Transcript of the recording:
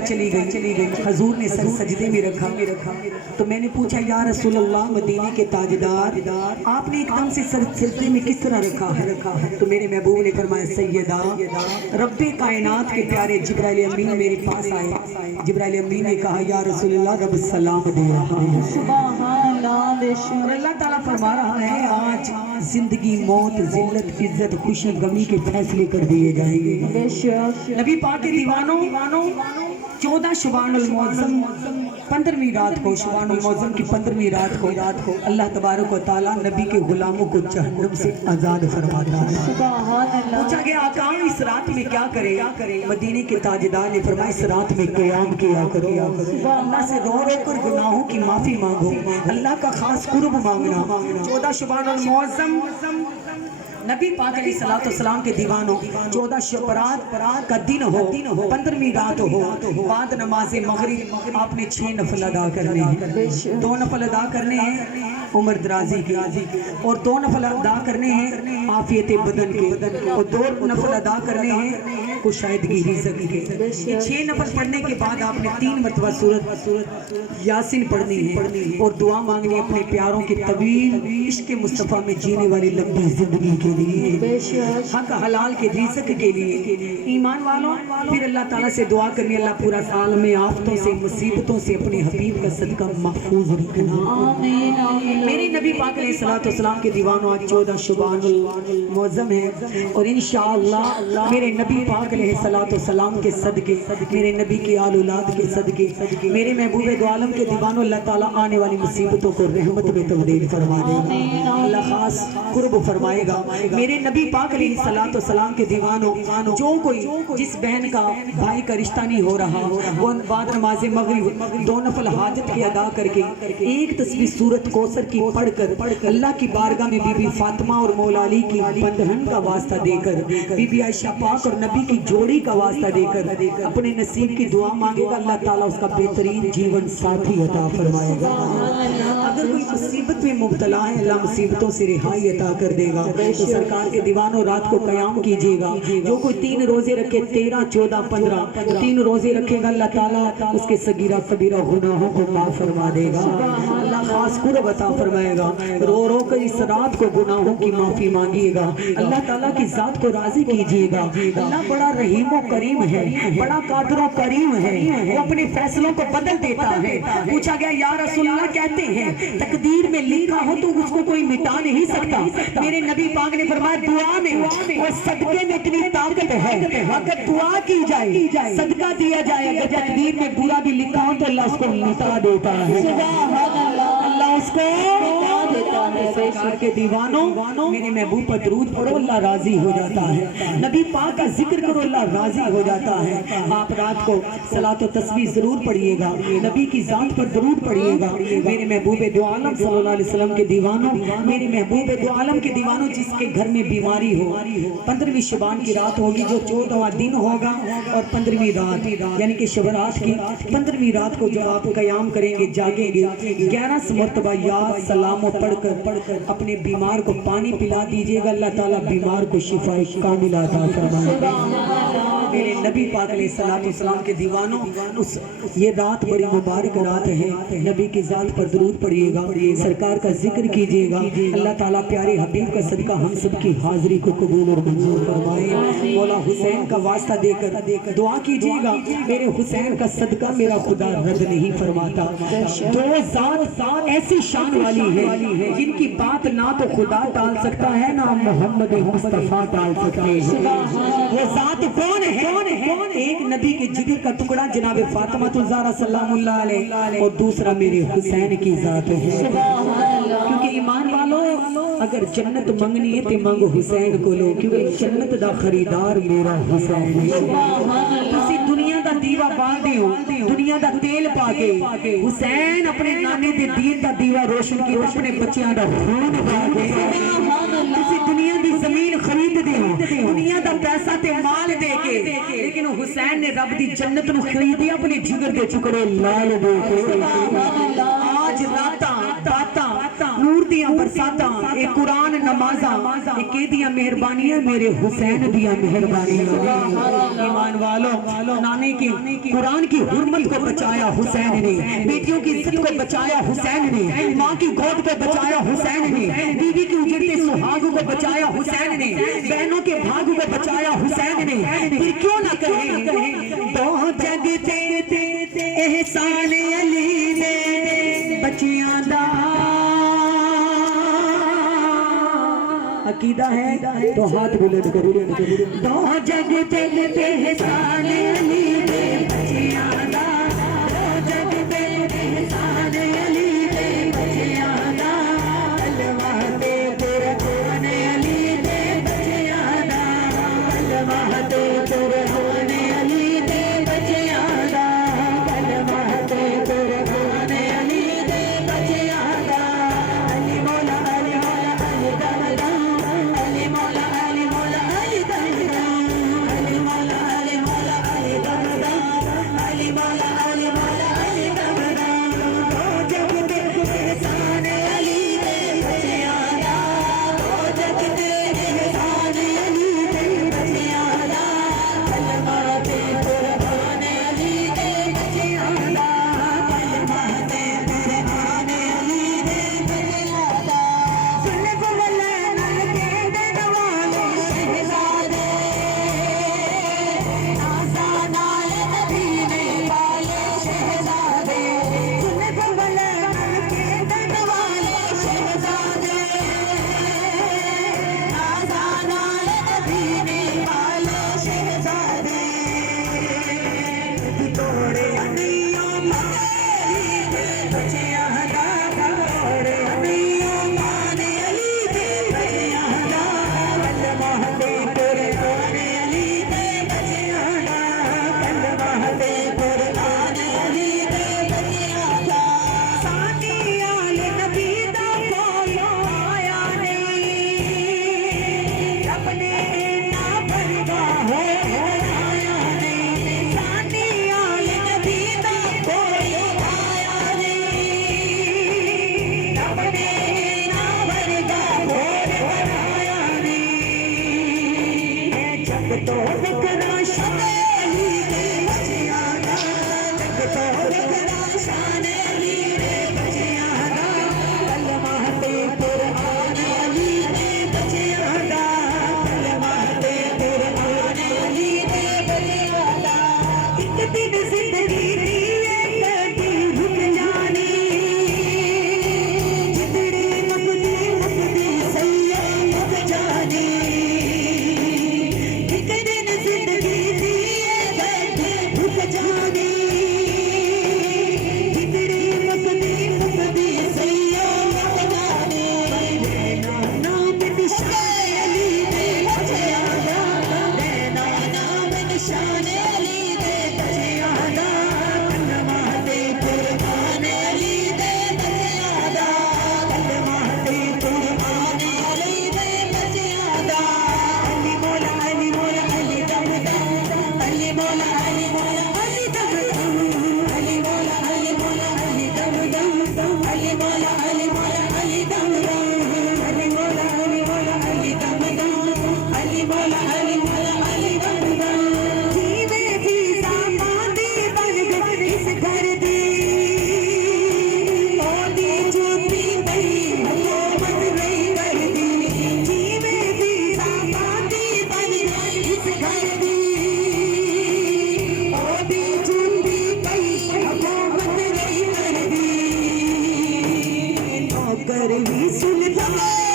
چلی گئی حضور نے سر سجدے میں رکھا تو میں نے پوچھا یا رسول اللہ مدینے کے تاجدار آپ نے ایک دم سے سر سجدے میں کس طرح رکھا ہے تو میرے محبوب نے فرمایا سیدہ رب کائنات کے پیارے جبرائیل امین میرے پاس آئے جبرائیل امین نے کہا یا رسول اللہ رب سلام دے رہا ہے سبحان اللہ اور اللہ تعالیٰ فرما رہا ہے آج زندگی موت ذلت عزت خوشی غمی کے فیصلے کر دیے جائیں گے نبی پاک کے دیوانوں 14 شعبان المعظم 15ویں رات کو شعبان المعظم کی 15ویں رات کو اللہ تبارک و تعالیٰ نبی کے غلاموں کو جہنم سے آزاد فرماتا ہے پوچھا گیا آقا اس رات میں کیا کرے مدینے کے تاجدار نے فرمایا اس رات میں قیام کیا کرو اللہ سے رو رو کر گناہوں کی معافی مانگو اللہ کا خاص قرب مانگنا 14 شعبان المعظم نبی پاک علیہ السلام کے دیوانوں 14 شبرات کا دن ہو 15ویں رات ہو بعد نماز مغرب آپ نے 6 نفل ادا کرنے ہیں 2 نفل ادا کرنے ہیں عمر درازی کی اور 2 نفل ادا کرنے ہیں عافیت بدن کے اور 2 نفل ادا کرنے ہیں کشائدگی رزق کے 6 نفل پڑھنے کے بعد آپ نے 3 مرتبہ سورت یاسین پڑھنی ہے اور دعا مانگنی ہے اپنے پیاروں کی طویل عشق مصطفیٰ میں جینے والی لمبی زندگی کے لیے حق حلال کے رزق کے لیے ایمان والوں پھر اللہ تعالیٰ سے دعا کرنی اللہ پورا سال میں آفتوں سے مصیبتوں سے اپنے حبیب کا صدقہ محفوظ رکھنا میرے نبی پاک علیہ السلام کے دیوانوں آج 14 شعبان المعظم ہے اور انشاءاللہ میرے نبی پاک علیہ السلام کے صدقے میرے نبی کی آل اولاد کے صدقے میرے محبوب دو عالم کے دیوانوں اللہ تعالیٰ آنے والی مصیبتوں کو رحمت میں تبدیل فرما دے گا اللہ خاص قرب فرمائے گا میرے نبی پاک علیہ السلام کے دیوانوں جو کوئی جس بہن کا بھائی کا رشتہ نہیں ہو رہا وہ بعد نماز مغرب 2 نفل حاجت کی ادا کر کے ایک تصویر سورت کوثر کی پڑھ کر اللہ کی بارگاہ میں بی بی فاطمہ اور مولا علی کی بندھن کا واسطہ دے کر بی بی عائشہ پاک اور نبی کی جوڑی کا واسطہ دے کر اپنے نصیب کی دعا مانگے گا اللہ تعالیٰ اس کا بہترین جیون ساتھی عطا فرمائے گا اگر کوئی مصیبت میں مبتلا ہے اللہ مصیبتوں سے رہائی عطا کر دے گا تو سرکار کے دیوانوں رات کو قیام کیجیے گا جو کوئی 3 روزے رکھے 13 14 15 3 روزے رکھے گا اللہ تعالیٰ اس کے صغیرہ کبیرہ گناہوں کو معاف فرما دے گا اللہ خاص قرب عطا فرمائے گا رو رو کر اس رات کو گناہوں کی معافی مانگیے گا اللہ تعالیٰ کی ذات کو راضی کیجیے گا اللہ بڑا رحیم و کریم ہے بڑا قادر و کریم ہے وہ اپنے فیصلوں کو بدل دیتا ہے پوچھا گیا یا رسول اللہ کہتے ہیں تقدیر میں لکھا ہو تو اس کو کوئی مٹا نہیں سکتا میرے نبی پاک نے فرمایا دعا میں اور صدقے میں اتنی طاقت ہے اگر دعا کی جائے صدقہ دیا جائے اگر تقدیر میں برا بھی لکھا ہو تو اللہ اس کو مٹا دیتا ہے اللہ اس کو سرکار کے دیوانوں میرے محبوب پر درود پڑھو اللہ راضی ہو جاتا ہے نبی پاک کا ذکر کرو اللہ راضی ہو جاتا ہے آپ رات کو صلاۃ و تسبیح ضرور پڑھیے گا نبی کی ذات پر درود پڑھیے گا میرے محبوب دو عالم صلی اللہ علیہ وسلم کے دیوانوں میرے محبوب دو عالم کے دیوانوں جس کے گھر میں بیماری ہو 15ویں شعبان کی رات ہوگی جو 14واں دن ہوگا اور 15ویں رات یعنی کہ شب رات کی 15ویں رات کو جو آپ قیام کریں گے جاگیں گے 11 مرتبہ یا سلام و پڑھ کر اپنے بیمار کو پانی پلا دیجئے گا اللہ تعالیٰ بیمار کو شفا کامل عطا فرمائے گا میرے نبی پاک علیہ السلام کے دیوانوں یہ رات بڑی مبارک رات ہے نبی کی ذات پر درود پڑھیے گا سرکار کا ذکر کیجیے گا اللہ تعالیٰ پیارے حبیب کا صدقہ ہم سب کی حاضری کو قبول اور منظور فرمائے مولا حسین کا واسطہ دے کر دعا کیجیے گا میرے حسین کا صدقہ میرا خدا رد نہیں فرماتا دو ذات ایسی شان والی ہے جن کی بات نہ تو خدا ٹال سکتا ہے نہ محمد مصطفیٰ ٹال سکتے ہیں وہ ذات کون ہے ایک نبی کے جگر کا ٹکڑا جناب فاطمہ الزہرا سلام اللہ علیہ اور دوسرا میرے حسین کی ذات ہے کیونکہ ایمان والوں اگر جنت منگنی ہے تو منگو حسین کو لو کیونکہ جنت دا خریدار میرا حسین ہے تسی دنیا دا دیوا باندے ہو دنیا دا تیل پا کے حسین اپنے نانے دے دین دا دیوا روشن کی اپنے بچیاں دا خون پا کے تسی دنیا دی زمین خرید دے ہو دنیا دا پیسہ تے مال دے کے لیکن حسین نے رب دی جنت نو خریدی اپنے جگر دے ٹکڑے لال دے کے آج راتاں نور دی روٹیاں برساتا اے قرآن نمازاں اے کیدیاں مہربانیاں میرے حسین دیاں مہربانیاں ایمان والو نانے کی قرآن کی حرمت کو بچایا حسین نے بیٹیوں کی عزت کو بچایا حسین نے ماں کی گود کو بچایا حسین نے بیوی کی اجڑتے سہاگوں کو بچایا حسین نے بہنوں کے بھاگوں کو بچایا حسین نے پھر کیوں نہ کہیں دو جگتے احسان علی نے بچیاں دا عقیدہ ہے تو ہاتھ بلند کرو دو جگتے احسان علی نے بچیاں دا دو جگتے احسان علی نے بچیاں دا علمہ تے قرآن علی نے بچیاں دا علمہ تے قرآن علی نے بچیاں دا علمہ تے قرآن علی نے بچیاں دا علی مولا علی مولا علی مولا علی مولا علی مولا علی مولا علی مولا علی مولا علی مولا علی دو جگتے احسان علی نے بچیاں دا دو جگتے احسان علی نے بچیاں دا علمہ تے قرآن علی نے بچیاں دا علمہ تے قرآن علی نے بچیاں دا سن بولے نال کے دن والے شہزادے نازا نال نبی نے پالے شہزادے سن بولے نال کے دن والے شہزادے نازا نال نبی نے پالے شہزادے توڑے انیوں مانے علی دے بچیاں دا توڑے انیوں مانے علی دے بچیاں دا علمہ تے قرآن علی دے بچیاں دا علمہ تے قرآن علی دے بچیاں دا سانی آل نبی دا کولوں آیا نہیں رب نے اینا بڑا آیا نہیں سانی آل نبی دا کولوں آیا نہیں رب نے اینا بڑا آیا نہیں اے جگ تو ذکرہ شان علی دے بچیاں دا جگ تو ذکرہ شان علی دے بچیاں دا علمہ تے قرآن علی دے بچیاں دا علمہ تے قرآن علی دے بچیاں دا ایک دن زندگی دی ایک رک جانی جتڑی مکدی سید مک جانی ایک دن زندگی دی ایک رک جانی جتڑی مکدی سید مک جانی لینا نام نشان علی دے بچیاں دا لینا نام نشان علی دے بچیاں دا علمہ تے قرآن علی دے بچیاں دا علمہ تے قرآن علی دے بچیاں دا علی مولا علی مولا علی دم دم علی مولا علی مولا علی دم دم علی مولا علی مولا علی دم دم علی مولا علی مولا علی دم دم علی مولا علی مولا علی دم دم علی مولا علی مولا علی دم دم جیویں بھی ساماندی بن گئی اس گھر دی اودی چوپی پئی حکومت نہیں کرਦੀ جیویں بھی ساماندی بن گئی اس گھر دی اودی چوپی پئی حکومت نہیں کرਦੀ نوکر بھی سن لے